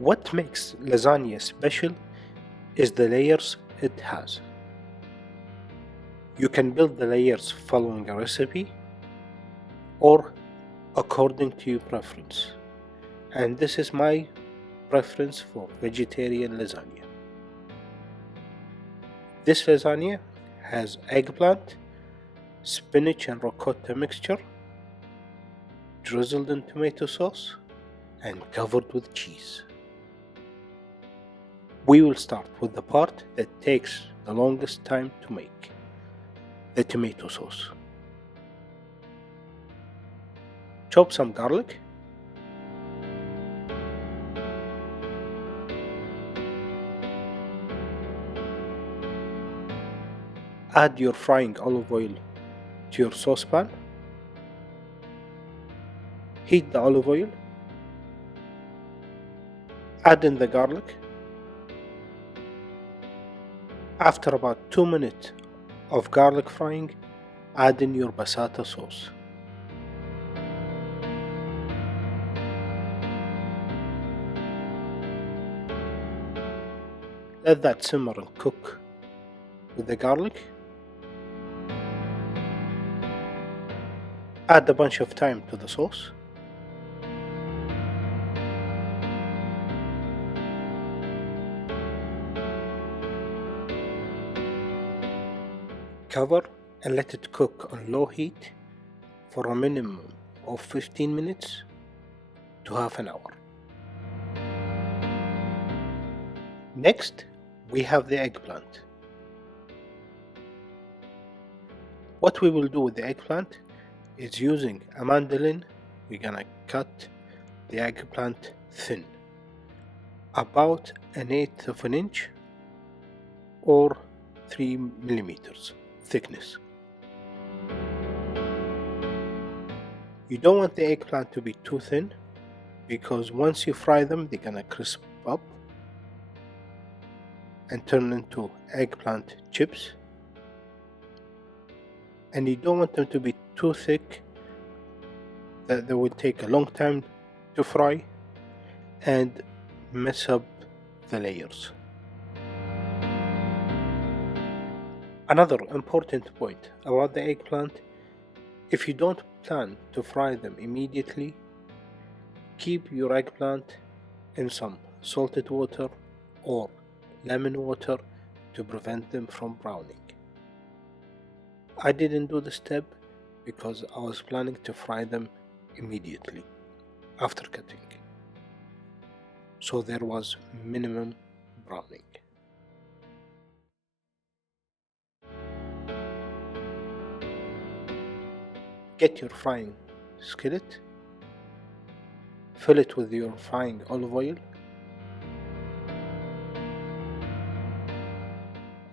What makes lasagna special is the layers it has. You can build the layers following a recipe or according to your preference. And this is my preference for vegetarian lasagna. This lasagna has eggplant, spinach and ricotta mixture, drizzled in tomato sauce, and covered with cheese. We will start with the part that takes the longest time to make, the tomato sauce. Chop some garlic, add your frying olive oil to your saucepan, heat the olive oil, add in the garlic. After about 2 minutes of garlic frying, add in your passata sauce. Let that simmer and cook with the garlic. Add a bunch of thyme to the sauce. Cover and let it cook on low heat for a minimum of 15 minutes to half an hour. Next, we have the eggplant. What we will do with the eggplant is using a mandolin, we're gonna cut the eggplant thin, about 1/8 of an inch or 3 millimeters thickness. You don't want the eggplant to be too thin because once you fry them, they're gonna crisp up and turn into eggplant chips. And you don't want them to be too thick that they will take a long time to fry and mess up the layers. Another important point about the eggplant, if you don't plan to fry them immediately, keep your eggplant in some salted water or lemon water to prevent them from browning. I didn't do this step because I was planning to fry them immediately after cutting, so there was minimum browning. Get your frying skillet, fill it with your frying olive oil,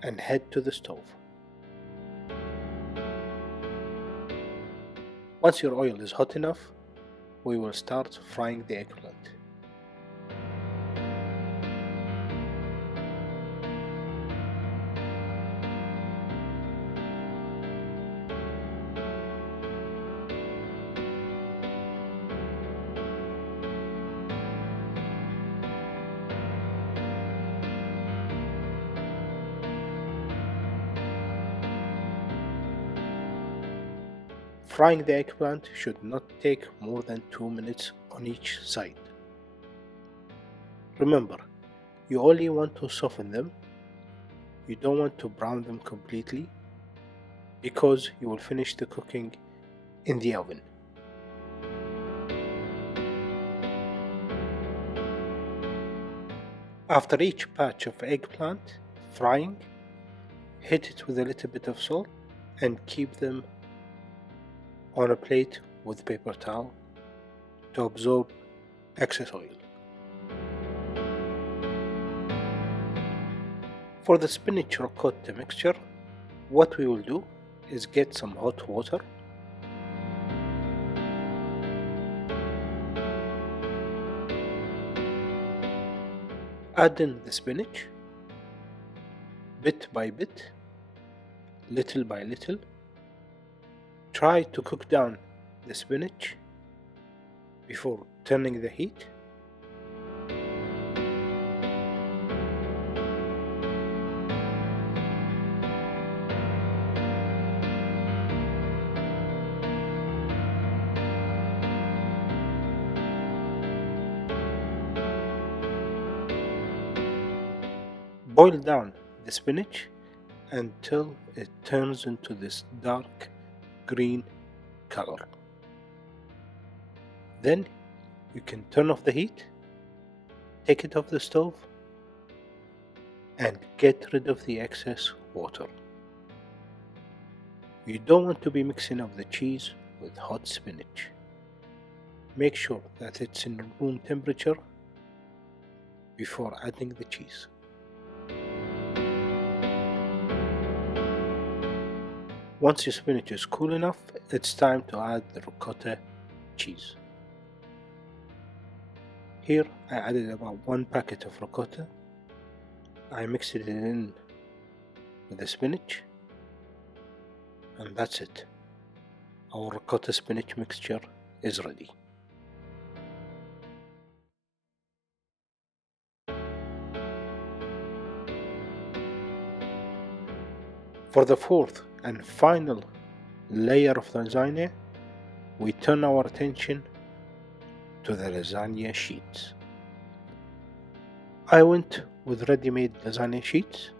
and head to the stove. Once your oil is hot enough, we will start frying the eggplant. Frying the eggplant should not take more than 2 minutes on each side. Remember, you only want to soften them. You don't want to brown them completely because you will finish the cooking in the oven. After each batch of eggplant frying, hit it with a little bit of salt and keep them on a plate with paper towel to absorb excess oil. For the spinach ricotta mixture, what we will do is get some hot water, add in the spinach bit by bit, little by little. Try to cook down the spinach before turning the heat. Boil down the spinach until it turns into this dark green color. Then you can turn off the heat, take it off the stove, and get rid of the excess water. You don't want to be mixing up the cheese with hot spinach. Make sure that it's in room temperature before adding the cheese. Once your spinach is cool enough, it's time to add the ricotta cheese. Here I added about 1 packet of ricotta. I mixed it in with the spinach, and that's it. Our ricotta spinach mixture is ready. For the fourth and final layer of lasagna, we turn our attention to the lasagna sheets. I went with ready-made lasagna sheets.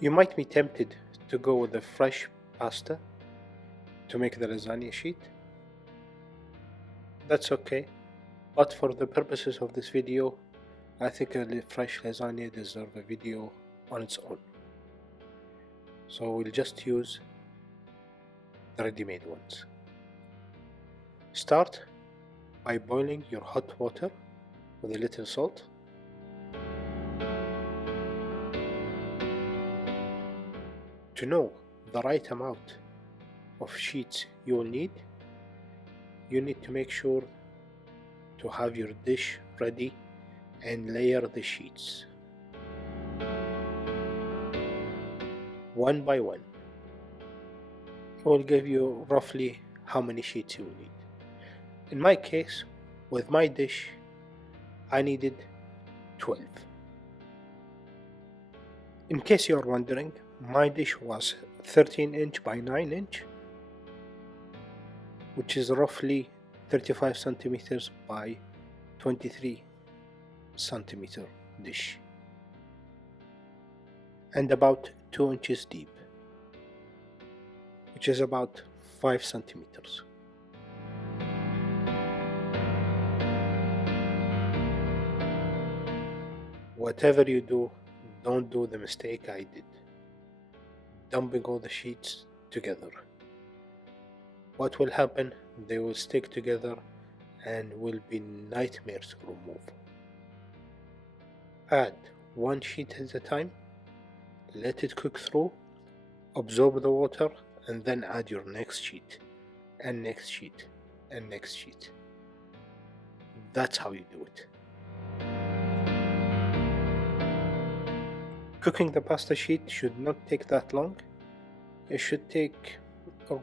You might be tempted to go with the fresh pasta to make the lasagna sheet. That's okay, but for the purposes of this video, I think a fresh lasagna deserves a video on its own. So we'll just use the ready-made ones. Start by boiling your hot water with a little salt. To know the right amount of sheets you will need, you need to make sure to have your dish ready and layer the sheets one by one. It will give you roughly how many sheets you will need. In my case, with my dish, I needed 12. In case you are wondering, my dish was 13 inch by 9 inch, which is roughly 35 centimeters by 23 centimeter dish, and about 2 inches deep, which is about 5 centimeters. Whatever you do, don't do the mistake I did, dumping all the sheets together. What will happen? They will stick together and will be nightmares to remove. Add 1 sheet at a time, let it cook through, absorb the water, and then add your next sheet, and next sheet, and next sheet. That's how you do it. Cooking the pasta sheet should not take that long. It should take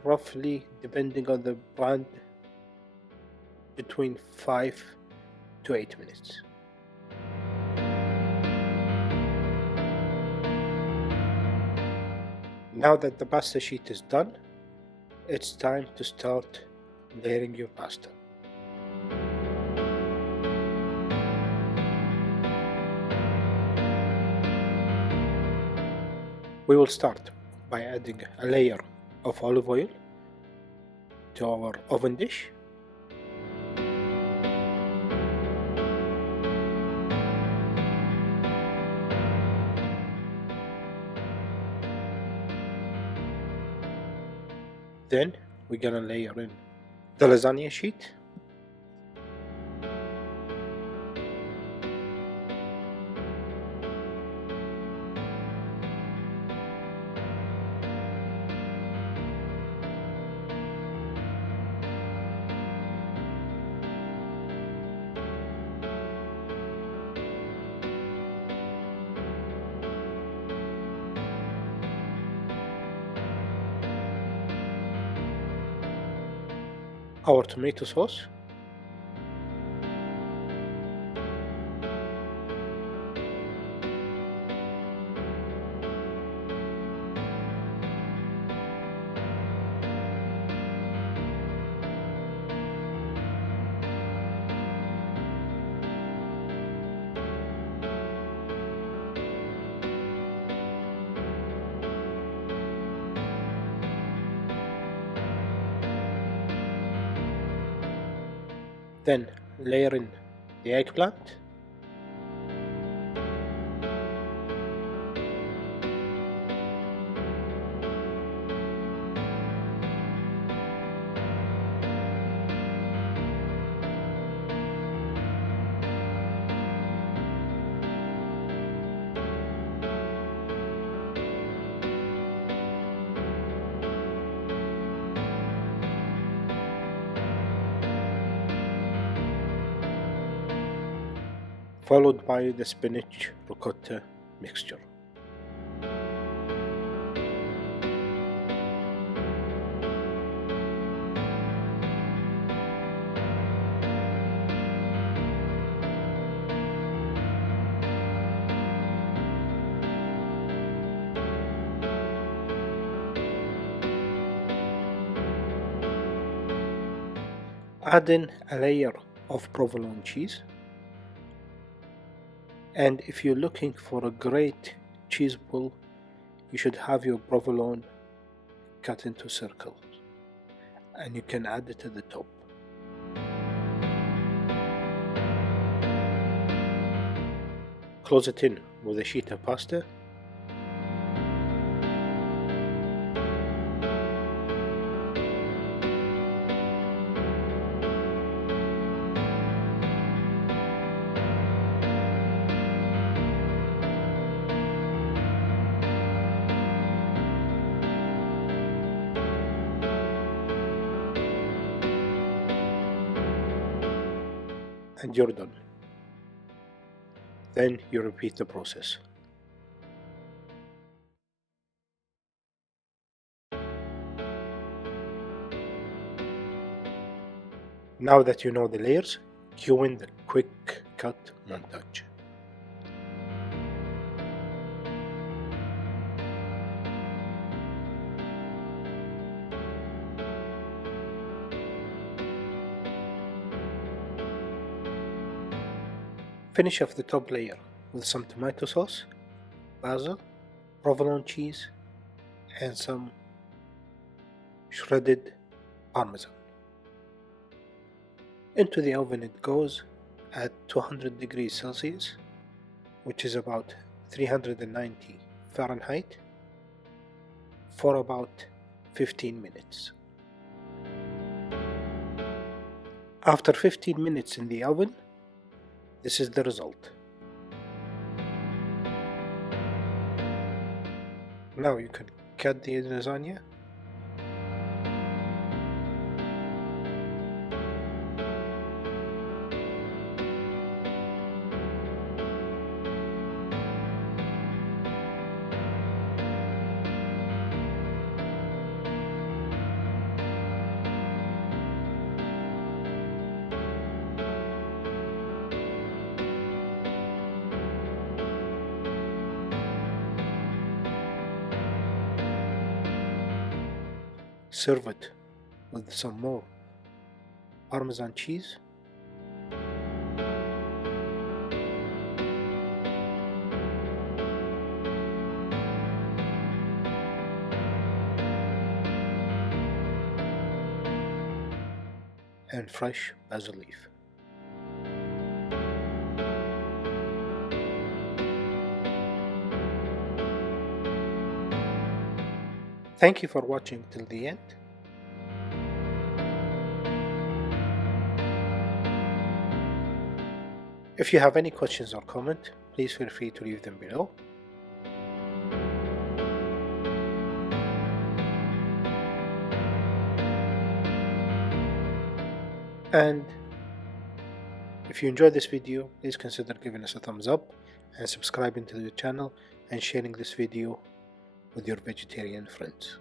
roughly, depending on the brand, between 5 to 8 minutes. Now that the pasta sheet is done, it's time to start layering your pasta. We will start by adding a layer of olive oil to our oven dish. Then we're gonna layer in the lasagna sheet. Our tomato sauce, Then layer in the eggplant. Followed by the spinach ricotta mixture. Add in a layer of provolone cheese, and if you're looking for a great cheese ball, you should have your provolone cut into circles, and you can add it at the top. Close it in with a sheet of pasta. And you're done. Then you repeat the process. Now that you know the layers, cue in the quick cut montage. Finish off the top layer with some tomato sauce, basil, provolone cheese, and some shredded parmesan. Into the oven it goes at 200 degrees Celsius, which is about 390 Fahrenheit, for about 15 minutes. After 15 minutes in the oven, this is the result. Now you can cut the lasagna. Serve it with some more Parmesan cheese, and fresh basil leaf. Thank you for watching till the end. If you have any questions or comment, please feel free to leave them below. And if you enjoyed this video, please consider giving us a thumbs up and subscribing to the channel and sharing this video with your vegetarian friends.